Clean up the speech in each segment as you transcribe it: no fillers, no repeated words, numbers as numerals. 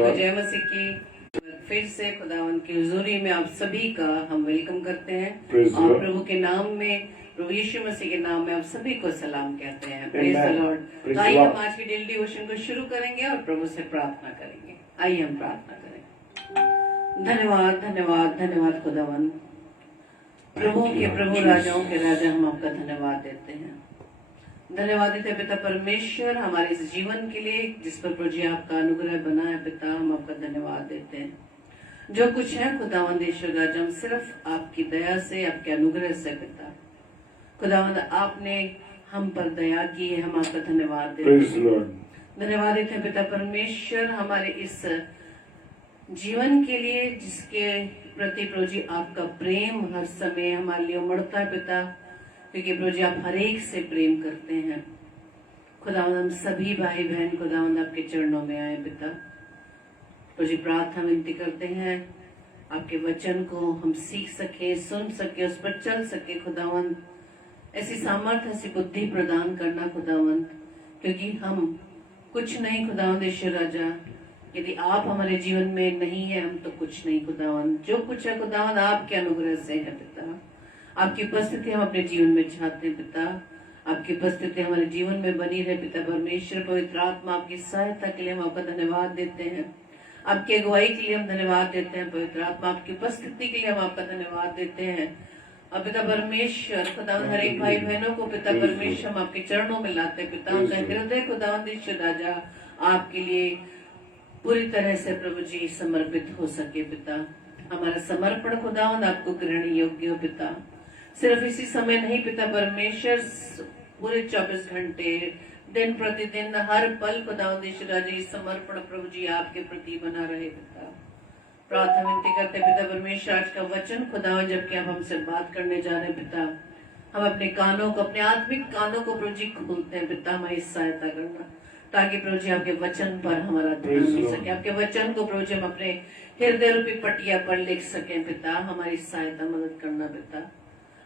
को जय मसीह की। फिर से खुदावन की हुजूरी में आप सभी का हम वेलकम करते हैं और प्रभु के नाम में, प्रभु यीशु मसीह के नाम में आप सभी को सलाम कहते हैं। Praise the Lord. आइए हम आज की डेली डिवोशन को शुरू करेंगे और प्रभु से प्रार्थना करेंगे। आइए हम प्रार्थना करें। धन्यवाद धन्यवाद धन्यवाद खुदावन, प्रभु के प्रभु, राजाओं के राजा, हम आपका धन्यवाद देते हैं। धन्यवाद देते पिता परमेश्वर हमारे इस जीवन के लिए जिस पर प्रभु जी आपका अनुग्रह बना है। पिता हम आपका धन्यवाद देते हैं। जो कुछ है खुदावंद ईश्वर राजा, हम सिर्फ आपकी दया से, आपके अनुग्रह से पिता खुदावंद आपने हम पर दया की है, हम आपका धन्यवाद देते हैं। धन्यवाद देते हैं पिता परमेश्वर हमारे इस जीवन के लिए जिसके प्रति प्रभु जी आपका प्रेम हर समय हमारे लिए उमड़ता है पिता, क्योंकि प्रभु जी आप हर एक से प्रेम करते हैं। खुदावंद हम सभी भाई बहन खुदावंद आपके चरणों में आए पिता। प्रभु जी प्रार्थना विनती करते हैं आपके वचन को हम सीख सके, सुन सके, उस पर चल सके। खुदावंद ऐसी सामर्थ्य, ऐसी बुद्धि प्रदान करना खुदावंद, क्योंकि हम कुछ नहीं खुदावंद ईश्वर राजा, यदि आप हमारे जीवन में नहीं है हम तो कुछ नहीं खुदावंद। जो कुछ है खुदावंद आपके अनुग्रह से है पिता। आपकी उपस्थिति हम अपने जीवन में चाहते हैं पिता। आपकी उपस्थिति हमारे जीवन में बनी रहे पिता परमेश्वर। पवित्र आत्मा आपकी सहायता के लिए हम आपका धन्यवाद देते हैं। आपकी अगुवाई के लिए हम धन्यवाद देते हैं। पवित्र आत्मा आपकी उपस्थिति के लिए हम आपका धन्यवाद देते हैं। अब पिता परमेश्वर खुदावंद हर एक भाई बहनों को पिता परमेश्वर हम आपके चरणों में लाते हैं पिता। उनका हृदय खुदावंद ईश्वर राजा आपके लिए पूरी तरह से प्रभु जी समर्पित हो सके पिता। हमारा समर्पण खुदावंद आपको ग्रहण योग्य हो पिता। सिर्फ इसी समय नहीं पिता परमेश्वर, पूरे 24 घंटे दिन प्रतिदिन हर पल खुदावंद ईश्वर राजा इस समर्पण प्रभु जी आपके प्रति बना रहे पिता। प्रार्थना विनती करते पिता परमेश्वर आज का वचन खुदावंद जबकि आप हमसे बात करने जा रहे हैं पिता, हम अपने कानों को, अपने आत्मिक कानों को प्रभु जी खोलते हैं पिता। हमारी सहायता करना ताकि प्रभु जी आपके वचन पर हमारा ध्यान हो सके। आपके वचन को प्रभु जी हम अपने हृदय रूपी पटिया पर लिख सके पिता। हमारी सहायता मदद करना पिता।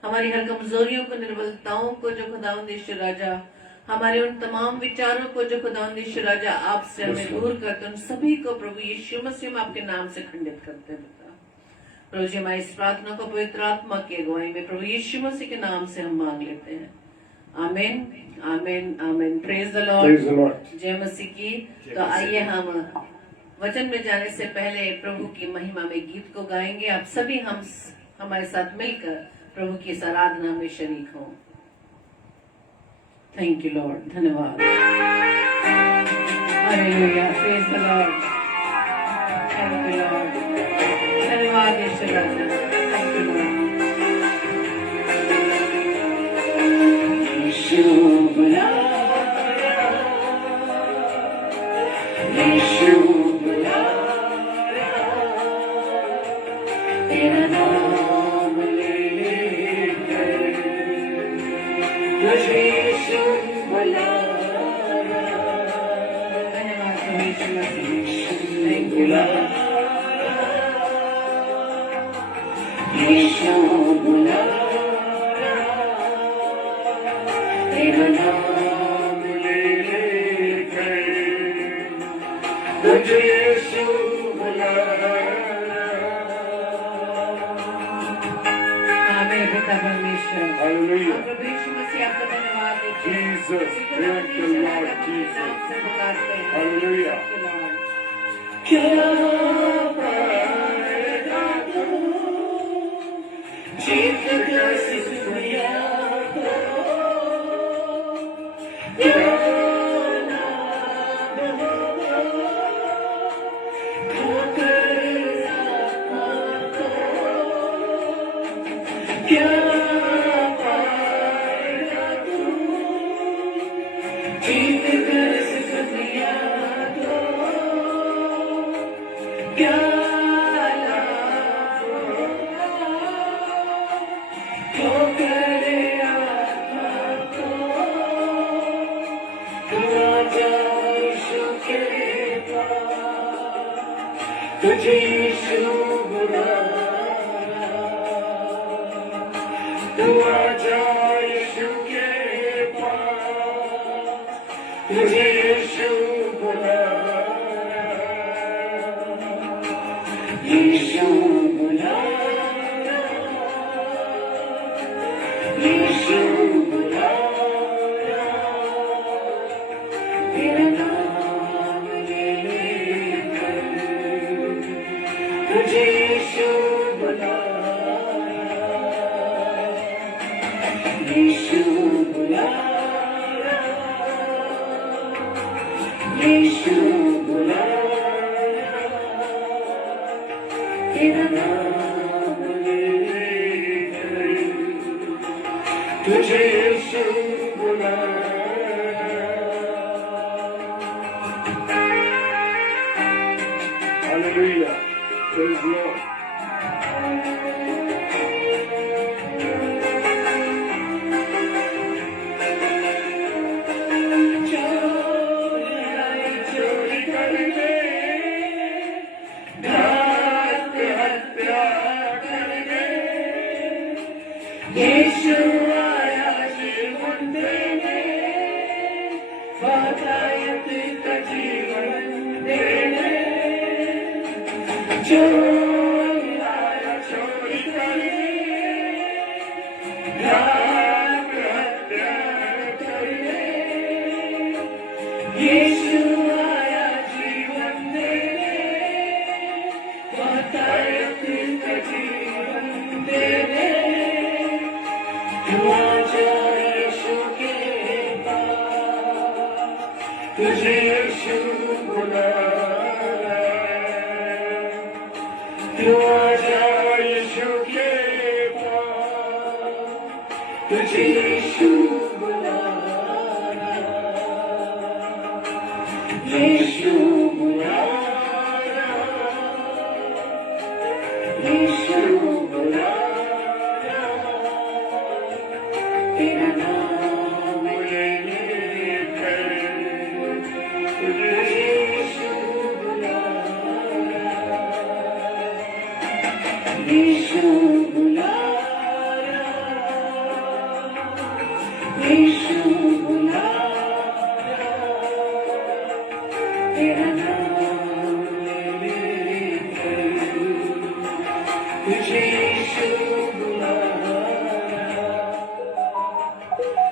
हमारी हर कमजोरियों को, निर्बलताओं को जो खुदावंद ईश्वर राजा, हमारे उन तमाम विचारों को जो खुदावंद ईश्वर राजा आपसे हमें दूर करते, उन सभी को प्रभु यीशु मसीह में आपके नाम से खंडित करते हैं पिता। प्रभु जी हमारी इस प्रार्थना को पवित्र आत्मा की अगुवाई में प्रभु यीशु मसीह के नाम से हम मांग लेते हैं। आमीन आमीन आमीन। Praise the Lord. जय मसीह की। तो आइए हम वचन में जाने से पहले प्रभु की महिमा में गीत को गाएंगे। आप सभी हम हमारे साथ मिलकर प्रभु की इस आराधना में शरीक हो। Thank you Lord. धन्यवाद। Hallelujah. Praise the Lord. Thank you Lord. धन्यवाद ईश्वर राजा। Thank you Lord. यीशु बुलाया, यीशु बुलाया, तेरा नाम लेकर तुझे यीशु बुलाया। धन्यवाद Yeshu Masih. Thank you Lord. Yeshu बुलाया, तेरा नाम लेकर तुझे यीशु बुलाया। आमीन पिता परमेश्वर। हालेलुया। प्रभु यीशु मसीह आपका धन्यवाद देते हैं। Jesus, thank you Lord Jesus. Hallelujah. क्या पाएगा तू जीत कर इस दुनिया को, क्या नाम होगा खोकर इस आत्मा को, क्या पाएगा तू जीत कर इस दुनिया को, क्या लाभ होगा खोकर आत्मा को। तू आजा यीशु के पास, तुझे यीशु बुलाया। तू आजा यीशु के पास, तुझे यीशु बुलाया। यीशु बुलाया, यीशु बुलाया, तेरा नाम ले लेकर तुझे यीशु बुलाया, यीशु बुलाया, यीशु बुलाया, तेरा नाम ले लेकर तुझे यीशु बुलाया। Hallelujah. Praise the Lord. चोरी करने, घात हत्या करने, यीशु आया जीवन देने, बाकायत का जीवन देने। चोर आया चोरी करने, घात हत्या करने, यीशु आया जीवन देने, बाकायत का जीवन देने। तू आजा यीशु के पास, तुझे यीशु बुलाया। तू आजा यीशु के पास, तुझे यीशु बुलाया, यीशु बुलाया, यीशु बुलाया, तेरा नाम ले लेकर तुझे यीशु बुलाया, यीशु बुलाया, यीशु बुलाया, तेरा नाम ले लेकर तुझे यीशु बुलाया,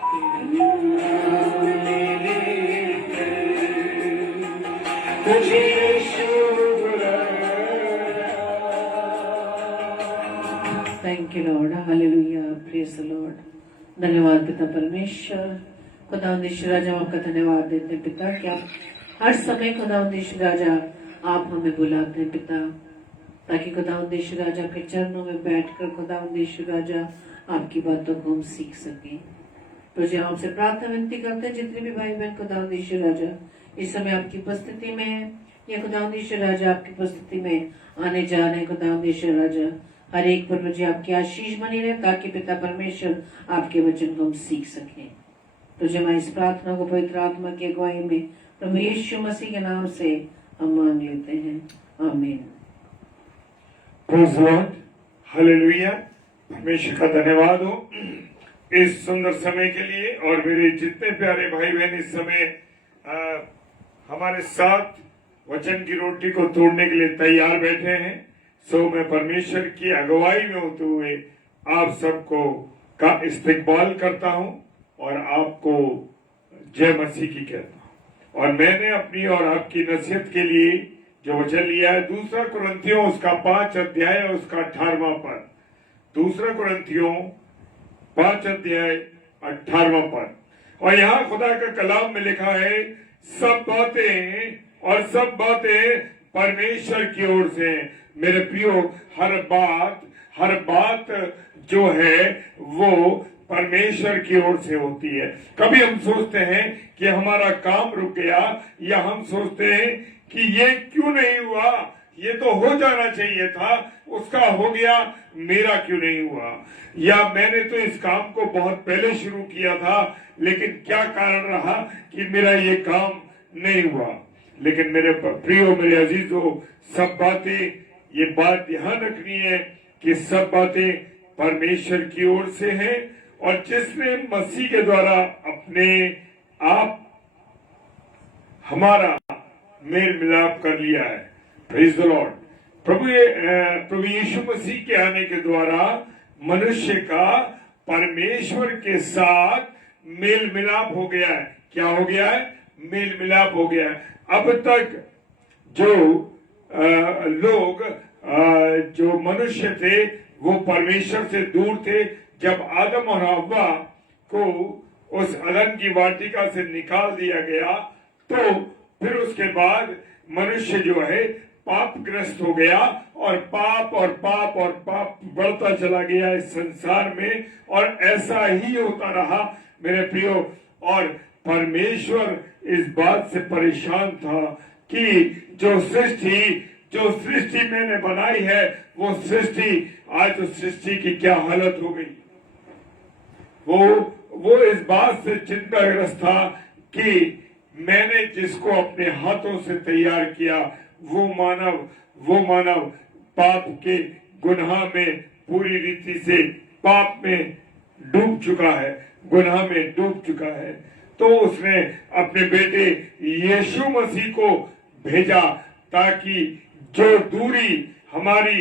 तेरा नाम ले लेकर तुझे यीशु बुलाया। Thank you Lord, hallelujah, praise the Lord. धन्यवाद पिता परमेश्वर, खुदावंद यीशु राजा, हम आपका धन्यवाद देते हैं पिता कि आप हर समय खुदावंद यीशु राजा आप हमें बुलाते हैं पिता, ताकि खुदावंद यीशु राजा के चरणों में बैठकर खुदावंद यीशु राजा आपकी बातों को हम सीख सकें। तुझे हम आपसे प्रार्थना विनती करते हैं, जितने भी भाई बहन खुदावंद यीशु राजा इस समय आपकी उपस्थिति में है, या खुदावंद यीशु राजा आपकी उपस्थिति में आने जा रहे हैं, खुदावंद यीशु राजा हर एक पर मुझे आपकी आशीष बनी रहे, ताकि पिता परमेश्वर आपके वचन को हम सीख सकें। तुझे मैं इस प्रार्थना को पवित्र आत्मा की अगुवाई में प्रभु यीशु मसीह के नाम से हम मांग लेते हैं, आमीन। Praise the Lord. Hallelujah. परमेश्वर का धन्यवाद हो इस सुंदर समय के लिए। और मेरे जितने प्यारे भाई बहन इस समय हमारे साथ वचन की रोटी को तोड़ने के लिए तैयार बैठे हैं, सो मैं परमेश्वर की अगुवाई में होते हुए आप सबको का इस्तकबाल करता हूं और आपको जय मसीह की कहता हूं। और मैंने अपनी और आपकी नसीहत के लिए जो वचन लिया है, दूसरा कुरिन्थियों उसका 5 अध्याय और उसका 18वां पद। दूसरा कुरिन्थियों 5 अध्याय 18वां पद। और यहाँ खुदा का कलाम में लिखा है, सब बातें और सब बातें परमेश्वर की ओर से। मेरे प्रियो, हर बात जो है वो परमेश्वर की ओर से होती है। कभी हम सोचते हैं कि हमारा काम रुक गया, या हम सोचते हैं कि ये क्यों नहीं हुआ, ये तो हो जाना चाहिए था, उसका हो गया, मेरा क्यों नहीं हुआ, या मैंने तो इस काम को बहुत पहले शुरू किया था, लेकिन क्या कारण रहा कि मेरा ये काम नहीं हुआ। लेकिन मेरे प्रियो, मेरे अजीजों, सब बातें, ये बात ध्यान रखनी है कि सब बातें परमेश्वर की ओर से हैं, और जिसने मसीह के द्वारा अपने आप हमारा मेल मिलाप कर लिया है। Praise the Lord. प्रभु यीशु मसीह के आने के द्वारा मनुष्य का परमेश्वर के साथ मेल मिलाप हो गया है। क्या हो गया है? मेल मिलाप हो गया है। अब तक जो लोग जो मनुष्य थे वो परमेश्वर से दूर थे। जब आदम और हव्वा को उस अदन की वाटिका से निकाल दिया गया तो फिर उसके बाद मनुष्य जो है पापग्रस्त हो गया और पाप और पाप और पाप बढ़ता चला गया इस संसार में, और ऐसा ही होता रहा मेरे प्रियो। और परमेश्वर इस बात से परेशान था कि जो सृष्टि मैंने बनाई है वो सृष्टि, आज तो सृष्टि की क्या हालत हो गई। वो इस बात से चिंताग्रस्त था कि मैंने जिसको अपने हाथों से तैयार किया वो मानव पाप के गुनाह में पूरी रीति से पाप में डूब चुका है, गुनाह में डूब चुका है। तो उसने अपने बेटे यीशु मसीह को भेजा ताकि जो दूरी हमारी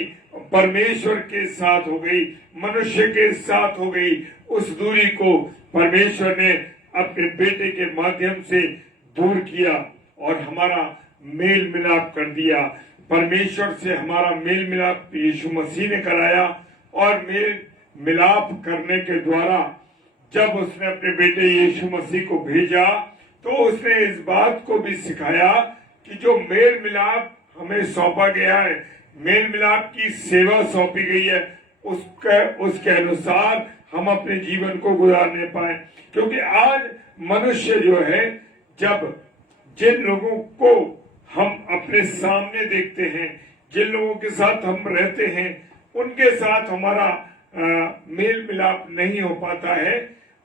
परमेश्वर के साथ हो गई, मनुष्य के साथ हो गई, उस दूरी को परमेश्वर ने अपने बेटे के माध्यम से दूर किया और हमारा मेल मिलाप कर दिया। परमेश्वर से हमारा मेल मिलाप यीशु मसीह ने कराया, और मेल मिलाप करने के द्वारा जब उसने अपने बेटे यीशु मसीह को भेजा तो उसने इस बात को भी सिखाया कि जो मेल मिलाप हमें सौंपा गया है, मेल मिलाप की सेवा सौंपी गई है, उसके अनुसार हम अपने जीवन को गुजारने पाए। क्योंकि आज मनुष्य जो है, जब जिन लोगों को हम अपने सामने देखते हैं, जिन लोगों के साथ हम रहते हैं, उनके साथ हमारा मेल मिलाप नहीं हो पाता है,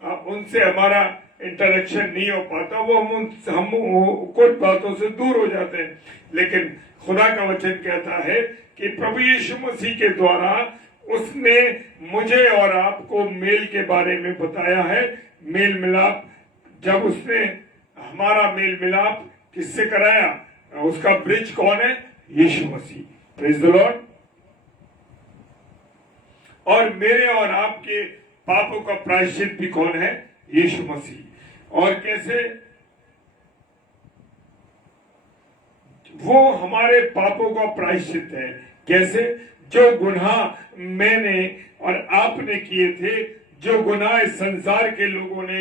उनसे हमारा इंटरेक्शन नहीं हो पाता, वो हम कुछ बातों से दूर हो जाते हैं। लेकिन खुदा का वचन कहता है कि प्रभु यीशु मसीह के द्वारा उसने मुझे और आपको मेल के बारे में बताया है। मेल मिलाप, जब उसने हमारा मेल मिलाप किससे कराया, उसका ब्रिज कौन है? Yeshu Masih. Praise the Lord. और मेरे और आपके पापों का प्रायश्चित भी कौन है? यीशु मसीह। और कैसे? वो हमारे पापों का प्रायश्चित है। कैसे? जो गुनाह मैंने और आपने किए थे, जो गुनाह इस संसार के लोगों ने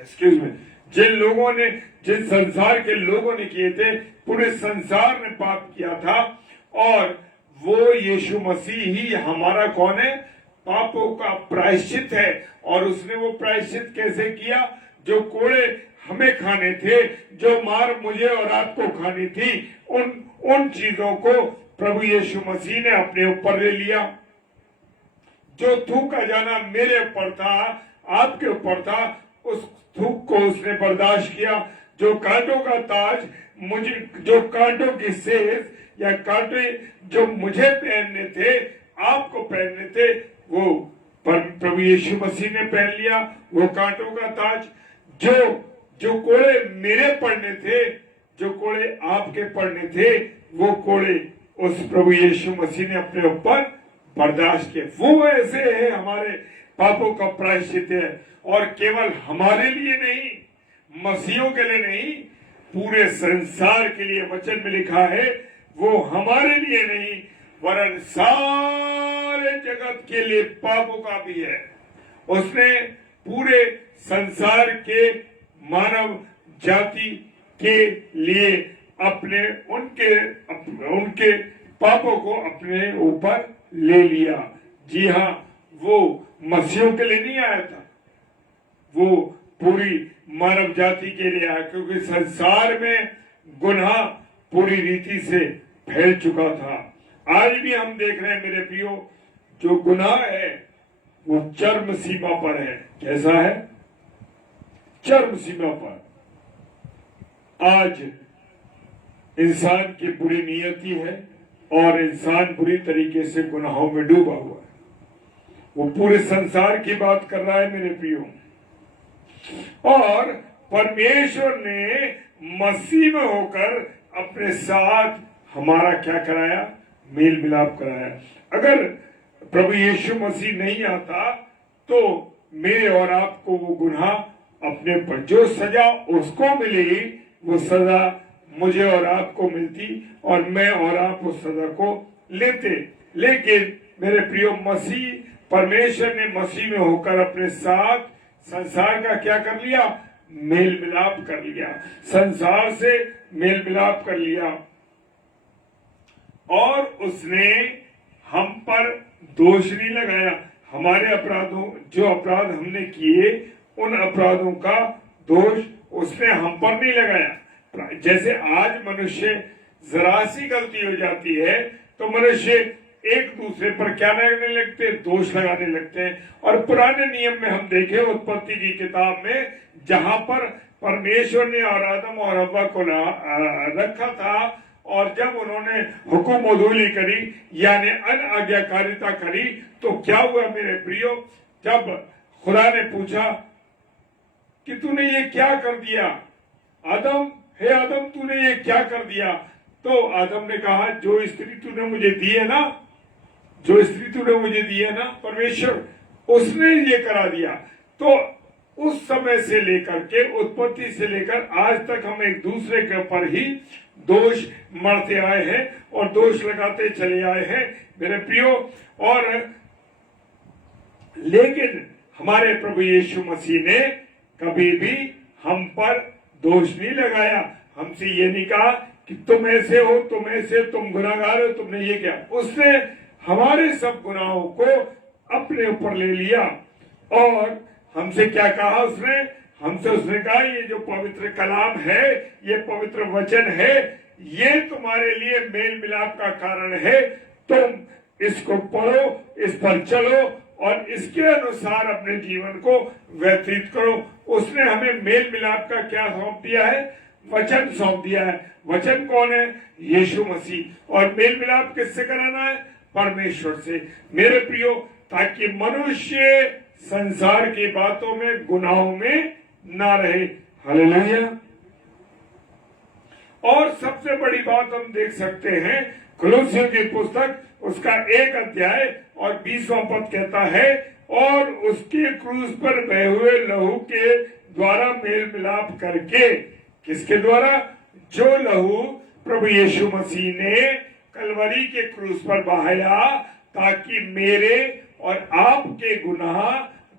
एक्सक्यूज मी, जिन संसार के लोगों ने किए थे, पूरे संसार ने पाप किया था, और वो यीशु मसीह ही हमारा कौन है? पापों का प्रायश्चित है। और उसने वो प्रायश्चित कैसे किया? जो कोड़े हमें खाने थे, जो मार मुझे और आपको खानी थी, उन चीजों को प्रभु यीशु मसीह ने अपने ऊपर ले लिया। जो थूका जाना मेरे ऊपर था, आपके ऊपर था, उस थूक को उसने बर्दाश्त किया। जो कांटों का ताज जो कांटों की सेज या कांटे जो मुझे पहनने थे, आपको पहनने थे, वो प्रभु यीशु मसीह ने पहन लिया। वो कांटों का ताज जो कोड़े मेरे पड़ने थे, जो कोड़े आपके पड़ने थे, वो कोड़े उस प्रभु यीशु मसीह ने अपने ऊपर बर्दाश्त किए। वो ऐसे है, हमारे पापों का प्रायश्चित है। और केवल हमारे लिए नहीं, मसीहों के लिए नहीं, पूरे संसार के लिए वचन में लिखा है। वो हमारे लिए नहीं, वरन सारे जगत के लिए पापों का भी है। उसने पूरे संसार के मानव जाति के लिए उनके पापों को अपने ऊपर ले लिया। जी हाँ, वो मसीहों के लिए नहीं आया था, वो पूरी मानव जाति के लिए आया, क्योंकि संसार में गुनाह पूरी रीति से फैल चुका था। आज भी हम देख रहे हैं मेरे प्रियो, जो गुनाह है वो चरम सीमा पर है। कैसा है? चरम सीमा पर। आज इंसान की बुरी नियति है और इंसान बुरी तरीके से गुनाहों में डूबा हुआ है। वो पूरे संसार की बात कर रहा है मेरे प्रियो। और परमेश्वर ने मसीह में होकर अपने साथ हमारा क्या कराया? मेल मिलाप कराया। अगर प्रभु यीशु मसीह नहीं आता तो मेरे और आपको वो गुनाह अपने पर, जो सजा उसको मिली वो सजा मुझे और आपको मिलती और मैं और आप उस सजा को लेते। लेकिन मेरे प्रियो, मसीह परमेश्वर ने मसीह में होकर अपने साथ संसार का क्या कर लिया? मेल मिलाप कर लिया, संसार से मेल मिलाप कर लिया और उसने हम पर दोष नहीं लगाया। हमारे अपराधों, जो अपराध हमने किए, उन अपराधों का दोष उसने हम पर नहीं लगाया। जैसे आज मनुष्य जरा सी गलती हो जाती है तो मनुष्य एक दूसरे पर क्या लगने लगते? दोष लगाने लगते हैं। और पुराने नियम में हम देखें, उत्पत्ति की किताब में, जहां पर परमेश्वर ने और आदम और हव्वा को रखा था और जब उन्होंने हुकुम उधूली करी यानी अनाज्ञाकारिता करी तो क्या हुआ मेरे प्रियो? जब खुदा ने पूछा कि तूने ये क्या कर दिया आदम, हे आदम तूने ये क्या कर दिया? तो आदम ने कहा, जो स्त्री तूने मुझे दी है ना, जो स्त्री तूने मुझे दी है ना, परमेश्वर उसने ये करा दिया। तो उस समय से लेकर के, उत्पत्ति से लेकर आज तक हम एक दूसरे के ऊपर ही दोष मरते आए हैं और दोष लगाते चले आए हैं मेरे प्रियो। और लेकिन हमारे प्रभु यीशु मसीह ने कभी भी हम पर दोष नहीं लगाया। हमसे ये नहीं कहा कि तुम ऐसे हो, तुम ऐसे, तुम गुनाहगार हो, तुमने ये किया। उसने हमारे सब गुनाहों को अपने ऊपर ले लिया और हमसे क्या कहा? उसने कहा ये जो पवित्र कलाम है, ये पवित्र वचन है, ये तुम्हारे लिए मेल मिलाप का कारण है। तुम इसको पढ़ो, इस पर चलो और इसके अनुसार अपने जीवन को व्यतीत करो। उसने हमें मेल मिलाप का क्या सौंप दिया है? वचन सौंप दिया है। वचन कौन है? यीशु मसीह। और मेल मिलाप किससे कराना है? परमेश्वर से मेरे प्रियो, ताकि मनुष्य संसार की बातों में, गुनाहों में ना रहे। हालेलुया। और सबसे बड़ी बात हम देख सकते हैं, कुलुस्सियों की पुस्तक उसका 1 अध्याय और 20वां पद कहता है, और उसके क्रूस पर बहे हुए लहू के द्वारा मेल मिलाप करके। किसके द्वारा? जो लहू प्रभु यीशु मसीह ने कलवरी के क्रूस पर बहाया, ताकि मेरे और आपके गुनाह,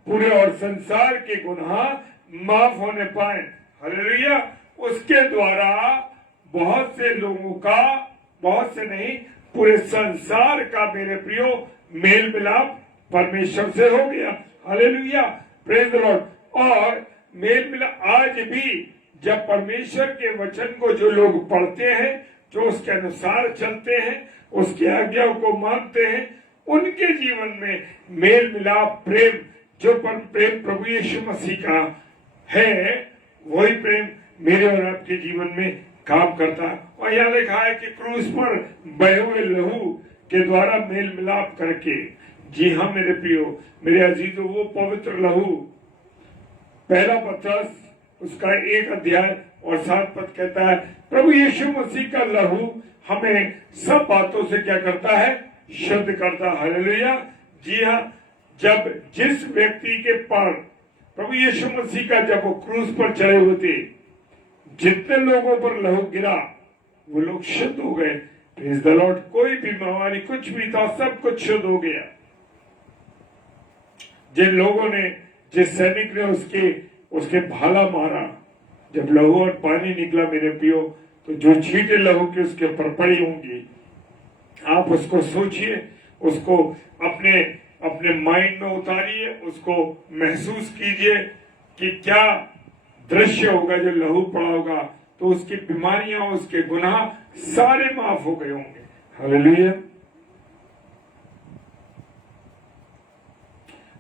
पूरे और संसार के गुनाह माफ होने पाए। हालेलुया। उसके द्वारा बहुत से लोगों का, बहुत से नहीं, पूरे संसार का मेरे प्रियो मेल मिलाप परमेश्वर से हो गया। Hallelujah, praise the Lord. और मेल मिलाप आज भी जब परमेश्वर के वचन को जो लोग पढ़ते हैं, जो उसके अनुसार चलते हैं, उसकी आज्ञाओं को मानते हैं, उनके जीवन में मेल मिलाप, प्रेम, जो प्रेम प्रभु यीशु मसीह का है, वही प्रेम मेरे और आपके जीवन में काम करता है। और यहाँ लिखा है कि क्रूस पर बहे हुए लहू के द्वारा मेल मिलाप करके। जी हाँ मेरे प्रियो, मेरे अजीजों, वो पवित्र लहू, पहला पत्रस उसका 1 अध्याय और 7 पद कहता है, प्रभु यीशु मसीह का लहू हमें सब बातों से क्या करता है? शुद्ध करता है। हालेलुया। जी हाँ, जब जिस व्यक्ति के पर प्रभु यीशु मसीह का, जब वो क्रूस पर चढ़े हुए थे, जितने लोगों पर लहू गिरा वो लोग शुद्ध हो गए। Praise the Lord. कोई भी बीमारी, कुछ भी था, सब कुछ शुद्ध हो गया। जिन लोगों ने, जिस सैनिक ने उसके भाला मारा, जब लहू और पानी निकला मेरे पियो, तो जो छींटे लहू के उसके ऊपर पड़ी होंगी, आप उसको सोचिए, उसको अपने माइंड में उतारिए, उसको महसूस कीजिए कि क्या दृश्य होगा जो लहू पड़ा होगा। तो उसकी बीमारियां, उसके गुनाह सारे माफ हो गए होंगे। हालेलुया।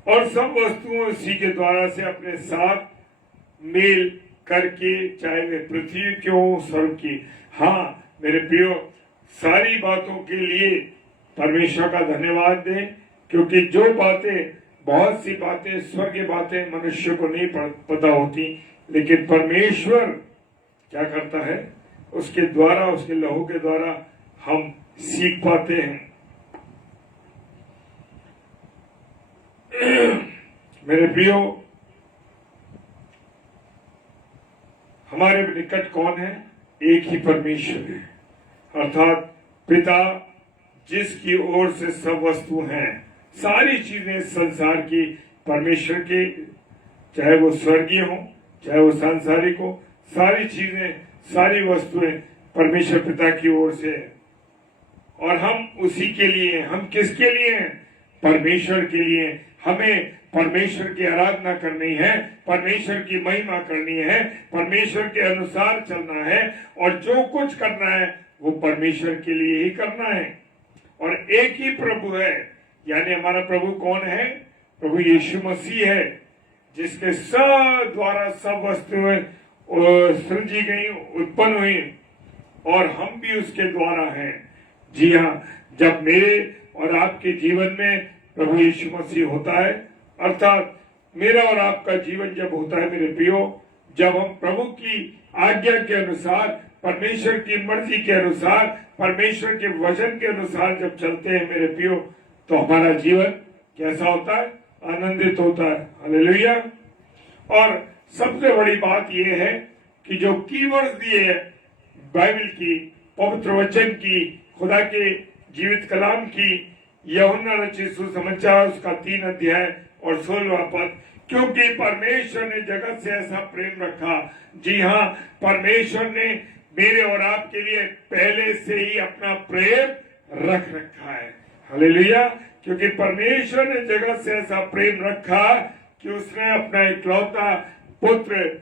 और सब वस्तुओं उसी के द्वारा से अपने साथ मेल करके, चाहे वे पृथ्वी क्यों, स्वर्ग की। हाँ मेरे प्रियो, सारी बातों के लिए परमेश्वर का धन्यवाद दें, क्योंकि जो बातें, बहुत सी बातें, स्वर्गीय बातें मनुष्य को नहीं पता होती, लेकिन परमेश्वर क्या करता है? उसके द्वारा, उसके लहू के द्वारा हम सीख पाते हैं। मेरे प्रियो, हमारे निकट कौन है? एक ही परमेश्वर है, अर्थात पिता, जिसकी ओर से सब वस्तु हैं। सारी चीजें संसार की परमेश्वर की, चाहे वो स्वर्गीय हो चाहे वो सांसारिक हो, सारी चीजें, सारी वस्तुएं परमेश्वर पिता की ओर से है। और हम उसी के लिए, हम किसके लिए हैं? परमेश्वर के लिए। हमें परमेश्वर की आराधना करनी है, परमेश्वर की महिमा करनी है, परमेश्वर के अनुसार चलना है, और जो कुछ करना है वो परमेश्वर के लिए ही करना है। और एक ही प्रभु है, यानी हमारा प्रभु कौन है? प्रभु यीशु मसीह है, जिसके सब द्वारा सब वस्तुएं सृजी गई, उत्पन्न हुई, और हम भी उसके द्वारा हैं। जी हाँ, जब मेरे और आपके जीवन में प्रभु यीशु मसीह होता है, अर्थात मेरा और आपका जीवन जब होता है मेरे प्रियो, जब हम प्रभु की आज्ञा के अनुसार, परमेश्वर की मर्जी के अनुसार, परमेश्वर के वचन के अनुसार जब चलते हैं मेरे प्रियो, तो हमारा जीवन कैसा होता है? आनंदित होता है। हालेलुया। और सबसे बड़ी बात यह है कि जो कीवर्ड दिए हैं बाइबल की, पवित्र वचन की, खुदा के जीवित कलाम की, यूहन्ना रचित सुसमाचार उसका 3 अध्याय और 16वां पद, क्योंकि परमेश्वर ने जगत से ऐसा प्रेम रखा। जी हाँ, परमेश्वर ने मेरे और आपके लिए पहले से ही अपना प्रेम रख रखा है। हालेलुया। क्योंकि परमेश्वर ने जगत से ऐसा प्रेम रखा कि उसने अपना इकलौता पुत्र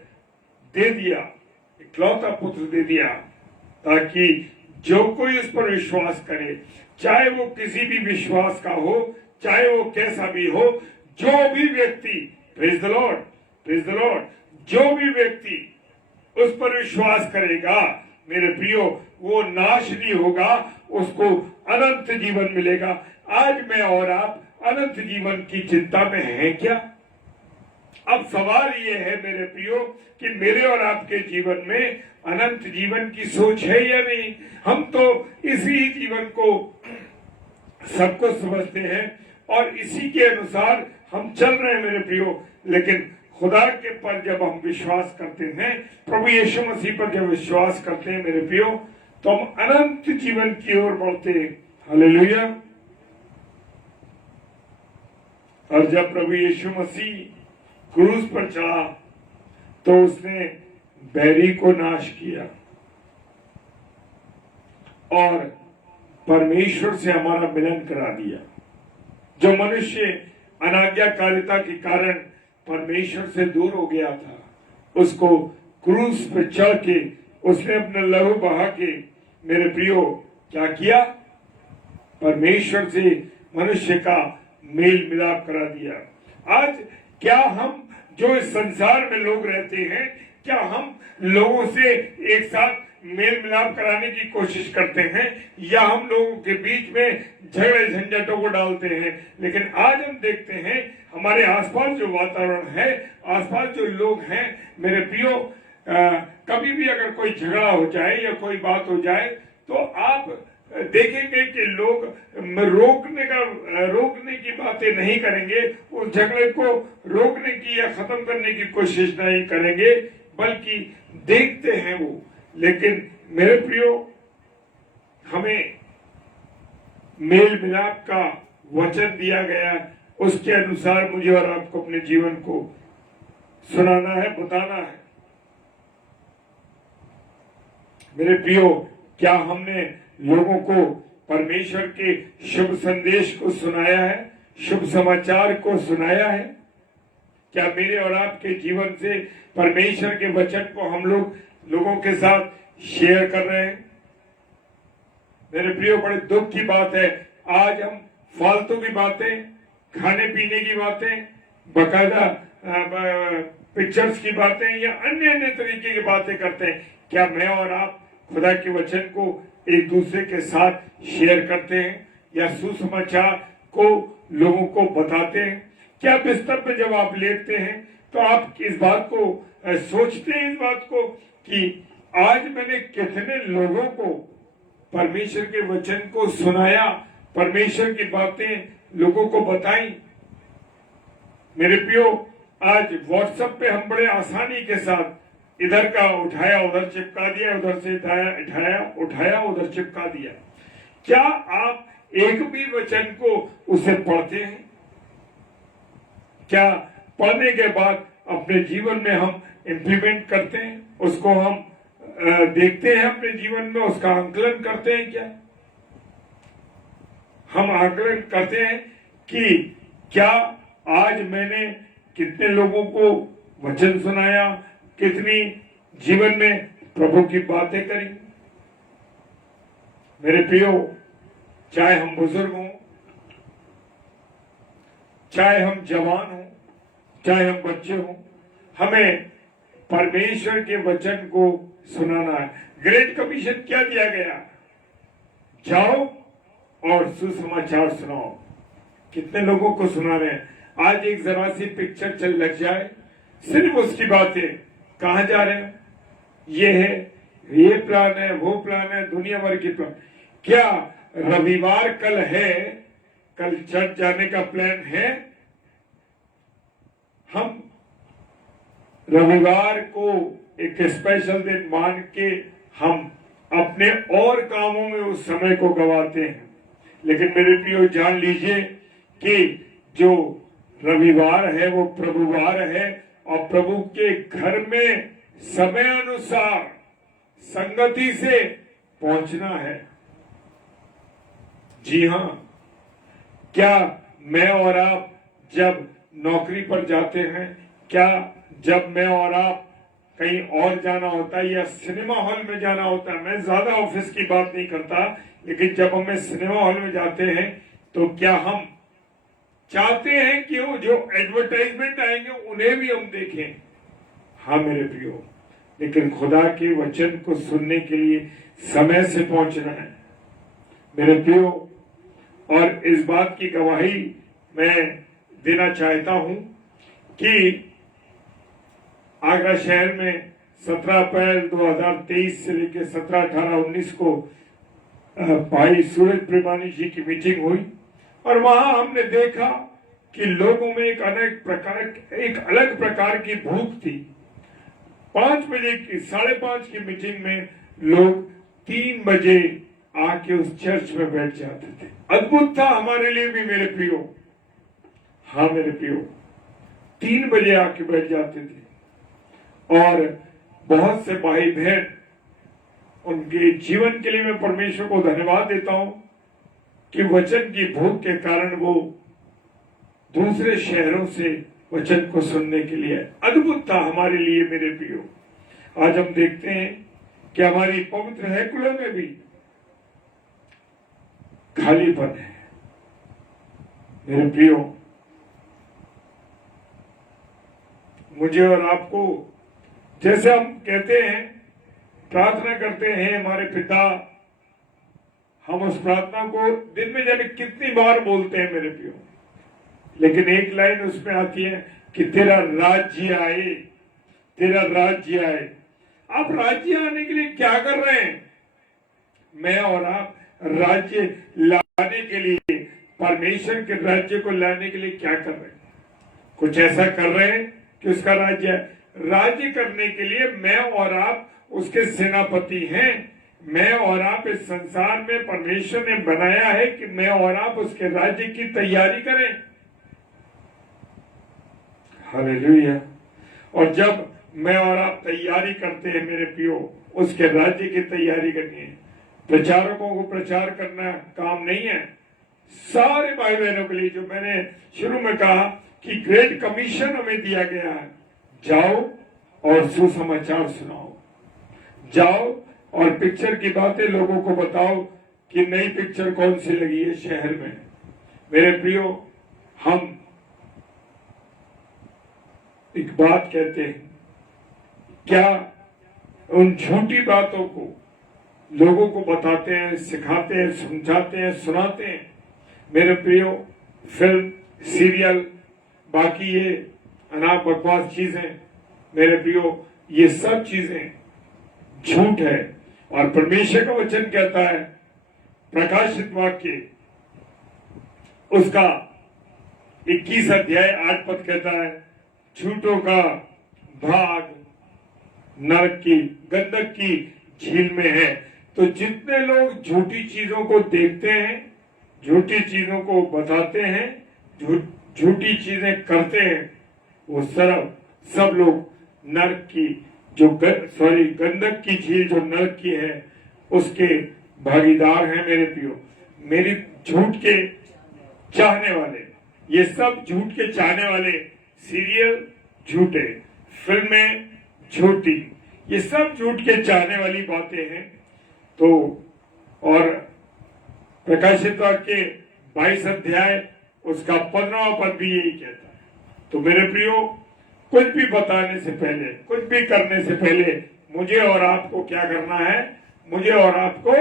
दे दिया, इकलौता पुत्र दे दिया, ताकि जो कोई उस पर विश्वास करे, चाहे वो किसी भी विश्वास का हो, चाहे वो कैसा भी हो, जो भी व्यक्ति, praise the Lord, praise the Lord, जो भी व्यक्ति उस पर विश्वास करेगा मेरे प्रियो, वो नाश नहीं होगा, उसको अनंत जीवन मिलेगा। आज मैं और आप अनंत जीवन की चिंता में हैं क्या? अब सवाल ये है मेरे प्रियो कि मेरे और आपके जीवन में अनंत जीवन की सोच है या नहीं? हम तो इसी जीवन को सबको समझते हैं और इसी के अनुसार हम चल रहे हैं मेरे प्रियो। लेकिन खुदा के पर जब हम विश्वास करते हैं, प्रभु यीशु मसीह पर जब विश्वास करते हैं मेरे प्रियो, तो हम अनंत जीवन की ओर बढ़ते हैं। हालेलुया। और जब प्रभु यीशु मसीह क्रूस पर चढ़ा तो उसने बैरी को नाश किया और परमेश्वर से हमारा मिलन करा दिया। जो मनुष्य अनाज्ञाकारिता के कारण परमेश्वर से दूर हो गया था, उसको क्रूस पर चढ़ के उसने अपना लहू बहा के मेरे प्रियो क्या किया? परमेश्वर से मनुष्य का मेल मिलाप करा दिया। आज क्या हम जो इस संसार में लोग रहते हैं, क्या हम लोगों से एक साथ मेल मिलाप कराने की कोशिश करते हैं, या हम लोगों के बीच में झगड़े झंझटों को डालते हैं? लेकिन आज हम देखते हैं हमारे आसपास जो वातावरण है, आसपास जो लोग हैं मेरे प्रियो, कभी भी अगर कोई झगड़ा हो जाए या कोई बात हो जाए तो आप देखेंगे कि लोग रोकने की बातें नहीं करेंगे, उस झगड़े को रोकने की या खत्म करने की कोशिश नहीं करेंगे, बल्कि देखते हैं वो। लेकिन मेरे प्रियो, हमें मेल मिलाप का वचन दिया गया, उसके अनुसार मुझे और आपको अपने जीवन को सुनाना है, बताना है। मेरे प्रियो, क्या हमने लोगों को परमेश्वर के शुभ संदेश को सुनाया है, शुभ समाचार को सुनाया है? क्या मेरे और आपके जीवन से परमेश्वर के वचन को हम लोगों के साथ शेयर कर रहे हैं? मेरे प्रियो, बड़े दुख की बात है, आज हम फालतू की बातें, खाने पीने की बातें, बकायदा पिक्चर्स की बातें या अन्य तरीके की बातें करते हैं। क्या मैं और आप खुदा के वचन को एक दूसरे के साथ शेयर करते हैं या सुसमाचार को लोगों को बताते हैं? क्या बिस्तर पे जब आप लेटते हैं तो आप इस बात को सोचते हैं, इस बात को कि आज मैंने कितने लोगों को परमेश्वर के वचन को सुनाया, परमेश्वर की बातें लोगों को बताई। मेरे प्रियो, आज व्हाट्सएप पे हम बड़े आसानी के साथ इधर का उठाया उधर चिपका दिया, उधर से उठाया उधर चिपका दिया। क्या आप एक भी वचन को उसे पढ़ते हैं? क्या पढ़ने के बाद अपने जीवन में हम इम्प्लीमेंट करते हैं? उसको हम देखते हैं अपने जीवन में, उसका आकलन करते हैं? क्या हम आकलन करते हैं कि क्या आज मैंने कितने लोगों को वचन सुनाया, कितनी जीवन में प्रभु की बातें करी? मेरे प्रियो, चाहे हम बुजुर्ग हों, चाहे हम जवान हों, चाहे हम बच्चे हों, हमें परमेश्वर के वचन को सुनाना है। ग्रेट कमीशन क्या दिया गया? जाओ और सुसमाचार सुनाओ। कितने लोगों को सुना रहे हैं? आज एक जरा सी पिक्चर चल लग जाए, सिर्फ उसकी बातें, कहां जा रहे हैं, ये है, ये प्लान है, वो प्लान है, दुनिया भर की प्लान। क्या रविवार कल है, कल चर्च जाने का प्लान है? हम रविवार को एक स्पेशल दिन मान के हम अपने और कामों में उस समय को गवाते हैं। लेकिन मेरे प्रियो, जान लीजिए कि जो रविवार है वो प्रभुवार है, और प्रभु के घर में समय अनुसार संगति से पहुंचना है। जी हाँ, क्या मैं और आप जब नौकरी पर जाते हैं, क्या जब मैं और आप कहीं और जाना होता है या सिनेमा हॉल में जाना होता है, मैं ज्यादा ऑफिस की बात नहीं करता, लेकिन जब हमें सिनेमा हॉल में जाते हैं तो क्या हम चाहते हैं कि वो जो एडवर्टाइजमेंट आएंगे उन्हें भी हम देखें? हाँ मेरे प्रियो, लेकिन खुदा के वचन को सुनने के लिए समय से पहुंचना है मेरे प्रियो। और इस बात की गवाही मैं देना चाहता हूं कि आगरा शहर में 17 अप्रैल 2023 से लेकर 17, 18, 19 को भाई सूरज प्रेमानी जी की मीटिंग हुई, और वहां हमने देखा कि लोगों में एक अलग प्रकार की भूख थी। 5 बजे की 5:30 की मीटिंग में लोग 3 बजे आके उस चर्च में बैठ जाते थे। अद्भुत था हमारे लिए भी मेरे प्रियो। हाँ मेरे प्रियो, 3 बजे आके बैठ जाते थे, और बहुत से भाई बहन, उनके जीवन के लिए मैं परमेश्वर को धन्यवाद देता हूं कि वचन की भूख के कारण वो दूसरे शहरों से वचन को सुनने के लिए। अद्भुत था हमारे लिए मेरे प्रियो। आज हम देखते हैं कि हमारी पवित्र हैकुलों में भी खालीपन है मेरे प्रियो। मुझे और आपको, जैसे हम कहते हैं, प्रार्थना करते हैं हमारे पिता, हम उस प्रार्थना को दिन में जाने कितनी बार बोलते हैं मेरे प्रियो, लेकिन एक लाइन उसमें आती है कि तेरा राज्य आए, तेरा राज्य आए। आप राज्य आने के लिए क्या कर रहे हैं? मैं और आप राज्य लाने के लिए, परमेश्वर के राज्य को लाने के लिए क्या कर रहे हैं? कुछ ऐसा कर रहे हैं कि उसका राज्य करने के लिए मैं और आप उसके सेनापति हैं। मैं और आप इस संसार में परमेश्वर ने बनाया है कि मैं और आप उसके राज्य की तैयारी करें। हालेलुया। और जब मैं और आप तैयारी करते हैं मेरे प्रियो, उसके राज्य की तैयारी करनी है। प्रचारकों को प्रचार करना काम नहीं है। सारे भाई बहनों के लिए, जो मैंने शुरू में कहा कि ग्रेट कमीशन हमें दिया गया है, जाओ और सुसमाचार सुनाओ, जाओ और पिक्चर की बातें लोगों को बताओ कि नई पिक्चर कौन सी लगी है शहर में। मेरे प्रियो, हम एक बात कहते हैं, क्या उन झूठी बातों को लोगों को बताते हैं, सिखाते हैं, समझाते हैं, सुनाते हैं? मेरे प्रियो, फिल्म, सीरियल, बाकी ये अनाप बकवास चीजें, मेरे प्रियो, ये सब चीजें झूठ है। और परमेश्वर का वचन कहता है प्रकाशित वाक्य उसका 21 अध्याय 8 पद कहता है, झूठों का भाग नरक की गंधक की झील में है। तो जितने लोग झूठी चीजों को देखते हैं, झूठी चीजों को बताते हैं, झूठी चीजें करते हैं, वो सब लोग नरक की गंधक की झील जो नरक की है उसके भागीदार हैं। मेरे प्रियो, मेरी झूठ के चाहने वाले, ये सब झूठ के चाहने वाले, सीरियल झूठे, फिल्में झूठी, ये सब झूठ के चाहने वाली बातें हैं। तो और प्रकाशित वाक्य 22 अध्याय उसका 15वां पद भी यही कहता है। तो मेरे प्रियो, कुछ भी बताने से पहले, कुछ भी करने से पहले मुझे और आपको क्या करना है? मुझे और आपको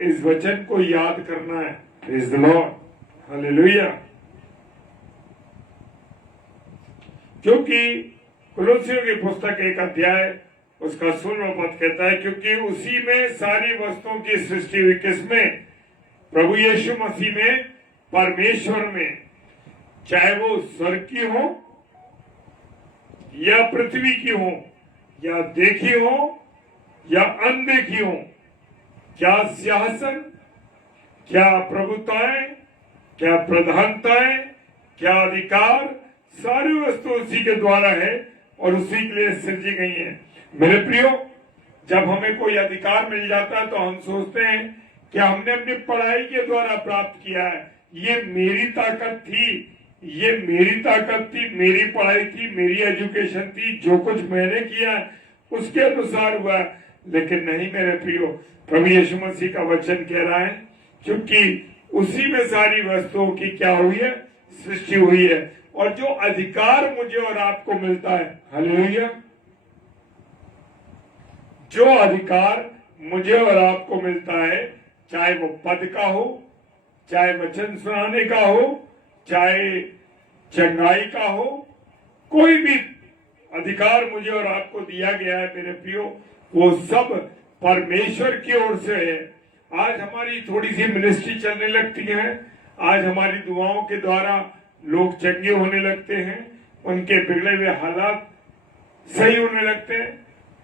इस वचन को याद करना है। Praise the Lord, hallelujah. क्योंकि कुलोसियों की पुस्तक 1 अध्याय उसका 16वां पद कहता है, क्योंकि उसी में सारी वस्तुओं की सृष्टि हुई। किसमें? प्रभु यीशु मसीह में, परमेश्वर में। चाहे वो स्वर्ग की हो या पृथ्वी की हो, या देखी हो या अनदेखी हो, क्या सिंहासन, क्या प्रभुताएं, क्या प्रधानताएं, क्या अधिकार, सारी वस्तु उसी के द्वारा है और उसी के लिए सृजी गई है। मेरे प्रियो, जब हमें कोई अधिकार मिल जाता है तो हम सोचते हैं कि हमने अपनी पढ़ाई के द्वारा प्राप्त किया है, ये मेरी ताकत थी, ये मेरी ताकत थी, मेरी पढ़ाई थी, मेरी एजुकेशन थी, जो कुछ मैंने किया उसके अनुसार हुआ। लेकिन नहीं मेरे प्रियो, प्रभु यीशु मसीह का वचन कह रहा है, क्योंकि उसी में सारी वस्तुओं की क्या हुई है? सृष्टि हुई है। और जो अधिकार मुझे और आपको मिलता है, हालेलुया, जो अधिकार मुझे और आपको मिलता है, चाहे वो पद का हो, चाहे वचन सुनाने का हो, चाहे चंगाई का हो, कोई भी अधिकार मुझे और आपको दिया गया है मेरे प्रियो, वो सब परमेश्वर की ओर से है। आज हमारी थोड़ी सी मिनिस्ट्री चलने लगती है, आज हमारी दुआओं के द्वारा लोग चंगे होने लगते हैं, उनके बिगड़े हुए हालात सही होने लगते हैं,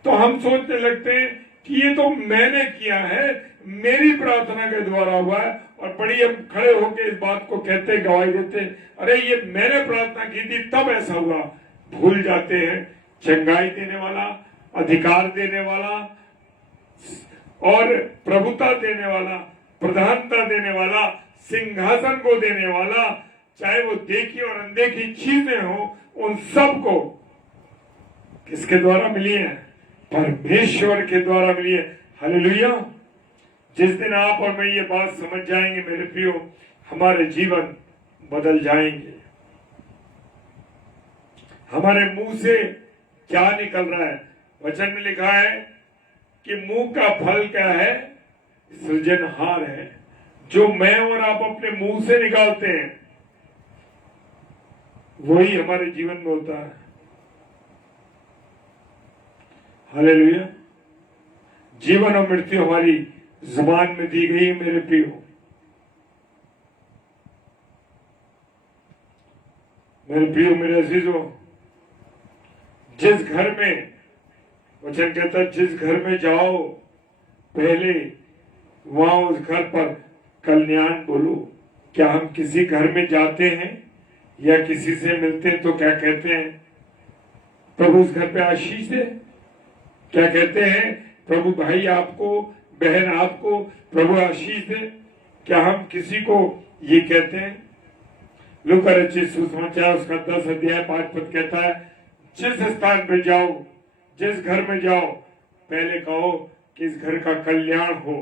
तो हम सोचने लगते हैं कि ये तो मैंने किया है, मेरी प्रार्थना के द्वारा हुआ है। और बड़ी हम खड़े होकर इस बात को कहते, गवाही देते, अरे ये मैंने प्रार्थना की थी तब ऐसा हुआ। भूल जाते हैं चंगाई देने वाला, अधिकार देने वाला और प्रभुता देने वाला, प्रधानता देने वाला, सिंहासन को देने वाला, चाहे वो देखी और अनदेखी चीजें हो, उन सब को किसके द्वारा मिली है? परमेश्वर के द्वारा मिली है। हालेलुया। जिस दिन आप और मैं ये बात समझ जाएंगे मेरे प्रियो, हमारे जीवन बदल जाएंगे। हमारे मुंह से क्या निकल रहा है? वचन में लिखा है कि मुंह का फल क्या है? सृजनहार है। जो मैं और आप अपने मुंह से निकालते हैं वही हमारे जीवन में होता है। हालेलुया। जीवन और मृत्यु हमारी जुबान में दी गई मेरे प्रियो। मेरे प्रियो, मेरे अजीजों, जिस घर में, वचन कहता है जिस घर में जाओ पहले वहां उस घर पर कल्याण बोलो। क्या हम किसी घर में जाते हैं या किसी से मिलते हैं तो क्या कहते हैं? प्रभु उस घर पे आशीष दे। क्या कहते हैं? प्रभु भाई आपको, बहन आपको प्रभु आशीष दे। क्या हम किसी को ये कहते हैं? लूका रचित सुसमाचार उसका 10 अध्याय 5 पद कहता है, जिस स्थान पे जाओ, जिस घर में जाओ, पहले कहो कि इस घर का कल्याण हो,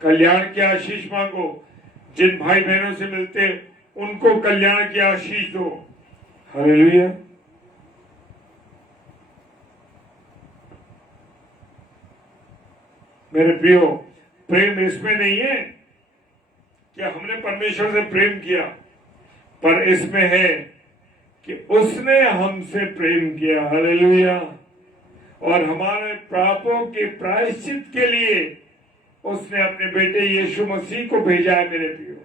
कल्याण की आशीष मांगो। जिन भाई बहनों से मिलते उनको कल्याण की आशीष दो। हालेलुया। मेरे प्रियो, प्रेम इसमें नहीं है कि हमने परमेश्वर से प्रेम किया, पर इसमें है कि उसने हमसे प्रेम किया। हालेलुया। और हमारे पापों के प्रायश्चित के लिए उसने अपने बेटे यीशु मसीह को भेजा है मेरे प्रियो।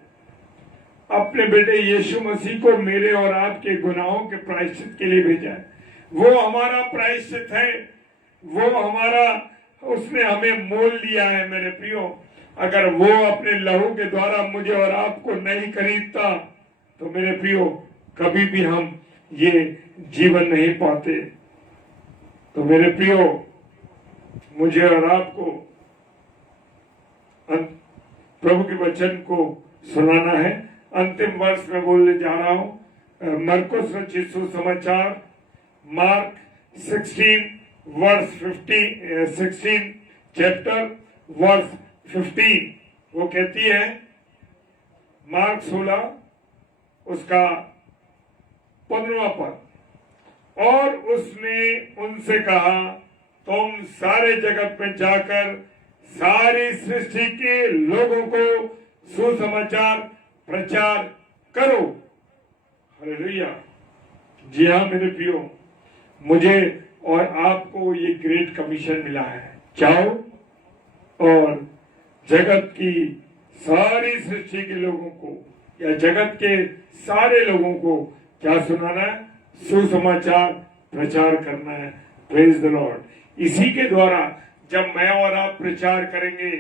अपने बेटे यीशु मसीह को मेरे और आपके गुनाहों के प्रायश्चित के लिए भेजा है। वो हमारा प्रायश्चित है, वो हमारा, उसने हमें मोल लिया है मेरे प्रियो। अगर वो अपने लहू के द्वारा मुझे और आपको नहीं खरीदता तो मेरे प्रियो कभी भी हम ये जीवन नहीं पाते। तो मेरे प्रियो, मुझे और आपको प्रभु के वचन को सुनाना है। अंतिम वर्ष में बोलने जा रहा हूं मरकुस रचित सुसमाचार मार्क 16 वर्स 16 चैप्टर वर्स 15। वो कहती है, मार्क 16 उसका 15वां पद, और उसने उनसे कहा, तुम सारे जगत में जाकर सारी सृष्टि के लोगों को सुसमाचार प्रचार करो। हालेलुया। जी हाँ मेरे प्रियो, मुझे और आपको ये ग्रेट कमीशन मिला है। जाओ और जगत की सारी सृष्टि के लोगों को या जगत के सारे लोगों को क्या सुनाना है? सुसमाचार प्रचार करना है। Praise the Lord. इसी के द्वारा जब मैं और आप प्रचार करेंगे,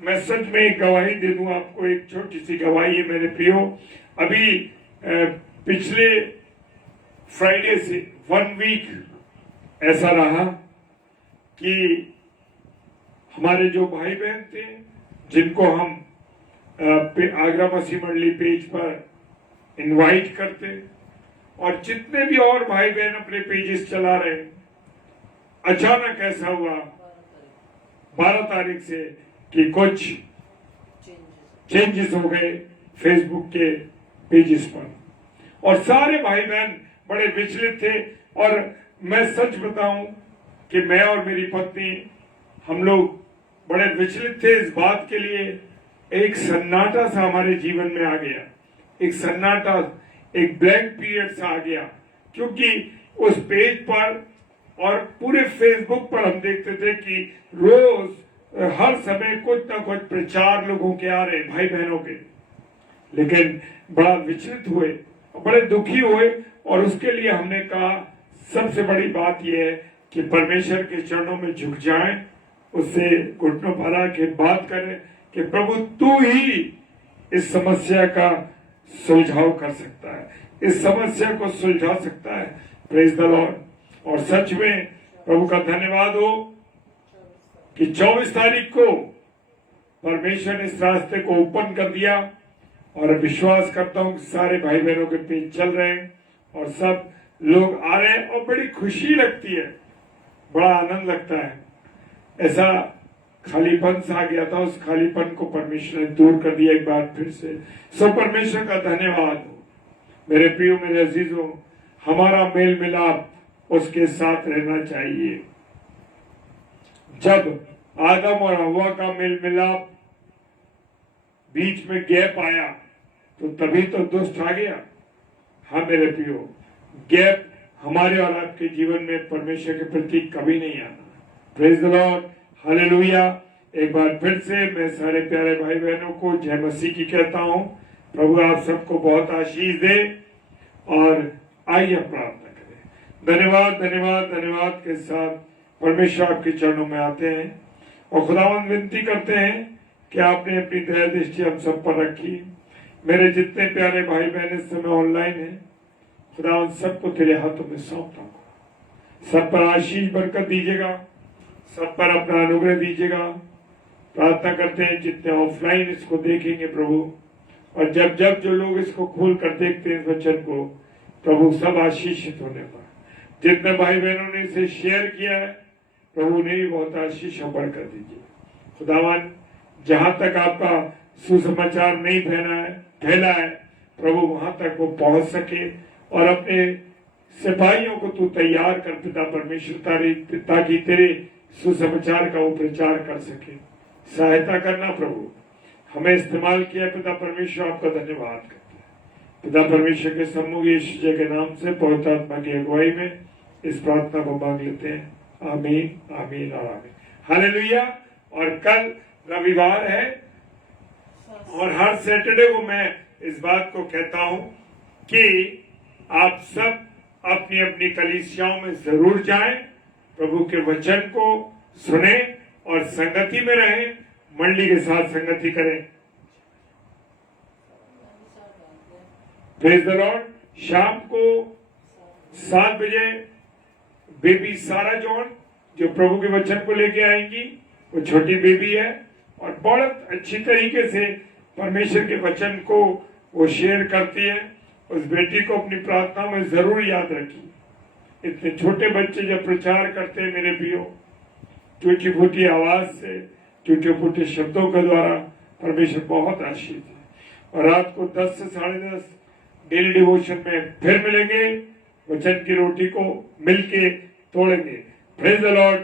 मैं सच में एक गवाही दे दूं आपको। एक छोटी सी गवाही है मेरे प्रियो। अभी पिछले फ्राइडे से 1 वीक ऐसा रहा कि हमारे जो भाई बहन थे, जिनको हम आगरा मसीह मंडली पेज पर इनवाइट करते, और जितने भी और भाई बहन अपने पेजेस चला रहे, अचानक ऐसा हुआ 12 तारीख से कि कुछ चेंजेस हो गए फेसबुक के पेजेस पर, और सारे भाई बहन बड़े विचलित थे। और मैं सच बताऊं कि मैं और मेरी पत्नी, हम लोग बड़े विचलित थे इस बात के लिए। एक सन्नाटा सा हमारे जीवन में आ गया, एक सन्नाटा, एक ब्लैंक पीरियड सा आ गया, क्योंकि उस पेज पर और पूरे फेसबुक पर हम देखते थे कि रोज हर समय कुछ ना कुछ प्रचार लोगों के आ रहे, भाई बहनों के। लेकिन बड़ा विचलित हुए, बड़े दुखी हुए, और उसके लिए हमने कहा सबसे बड़ी बात यह है कि परमेश्वर के चरणों में झुक जाएं, उससे घुटनों पर आके बात करें कि प्रभु तू ही इस समस्या का सुलझाव कर सकता है, इस समस्या को सुलझा सकता है। Praise the Lord. और सच में प्रभु का धन्यवाद हो कि 24 तारीख को परमेश्वर ने इस रास्ते को ओपन कर दिया, और विश्वास करता हूं कि सारे भाई बहनों के पेज चल रहे हैं और सब लोग आ रहे हैं, और बड़ी खुशी लगती है, बड़ा आनंद लगता है। ऐसा खालीपन सा आ गया था, उस खालीपन को परमेश्वर ने दूर कर दिया एक बार फिर से। सो परमेश्वर का धन्यवाद हो। मेरे प्रियो, मेरे अजीजों, हमारा मेल मिलाप उसके साथ रहना चाहिए। जब आदम और हवा का मेल मिलाप बीच में गैप आया तो तभी तो दुष्ट आ गया। हाँ मेरे प्रियो, गैप हमारे और आपके जीवन में परमेश्वर के प्रति कभी नहीं आना। Praise the Lord, hallelujah. एक बार फिर से मैं सारे प्यारे भाई बहनों को जय मसीह की कहता हूँ। प्रभु आप सबको बहुत आशीष दे, और आइए प्रार्थना करें। धन्यवाद धन्यवाद धन्यवाद के साथ परमेश्वर आपके चरणों में आते हैं और खुदावंद विनती करते हैं कि आपने अपनी दया दृष्टि हम सब पर रखी। मेरे जितने प्यारे भाई बहन इस समय ऑनलाइन हैं, खुदावंद सबको तेरे हाथों में सौंपता हूँ। सब पर आशीष बरकत दीजिएगा, सब पर अपना अनुग्रह दीजिएगा। प्रार्थना करते हैं जितने ऑफलाइन इसको देखेंगे प्रभु, और जब जब जो लोग इसको खोल कर देखते हैं इस वचन को, प्रभु सब आशीषित होने पर। जितने भाई बहनों ने इसे शेयर किया है, प्रभु ने भी बहुत आशीष और बरकत दीजिए। खुदावन, जहां तक आपका सुसमाचार नहीं फैला है प्रभु, वहां तक वो पहुंच सके, और अपने सिपाहियों को तू तैयार कर पिता परमेश्वर, ताकि तेरे सुसमाचार का वो प्रचार कर सके। सहायता करना प्रभु, हमें इस्तेमाल किया पिता परमेश्वर, आपका धन्यवाद करते हैं। पिता परमेश्वर के सम्मुख यीशु जी के नाम से पवित्र आत्मा की अगुवाई में इस प्रार्थना को मांग लेते हैं। आमीन आमीन और आमीन। हालेलुया। और कल रविवार है और हर सैटरडे को मैं इस बात को कहता हूं कि आप सब अपनी अपनी कलीसियाओं में जरूर जाएं, प्रभु के वचन को सुने और संगति में रहें, मंडली के साथ संगति करें। Praise the Lord. शाम को 7 बजे बेबी सारा जॉन जो प्रभु के वचन को लेके आएंगी, वो छोटी बेबी है और बहुत अच्छी तरीके से परमेश्वर के वचन को वो शेयर करती है। उस बेटी को अपनी प्रार्थना में जरूर याद रखिए। इतने छोटे बच्चे जब प्रचार करते हैं मेरे प्रियो, टूटी फूटी आवाज से, टूटे फूटे शब्दों के द्वारा, परमेश्वर बहुत आशीष है। और रात को 10 से 10:30 डेली डिवोशन में फिर मिलेंगे, वचन की रोटी को मिलके तोड़ेंगे। Praise the Lord.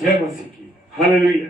जय मसीह की। हालेलुया।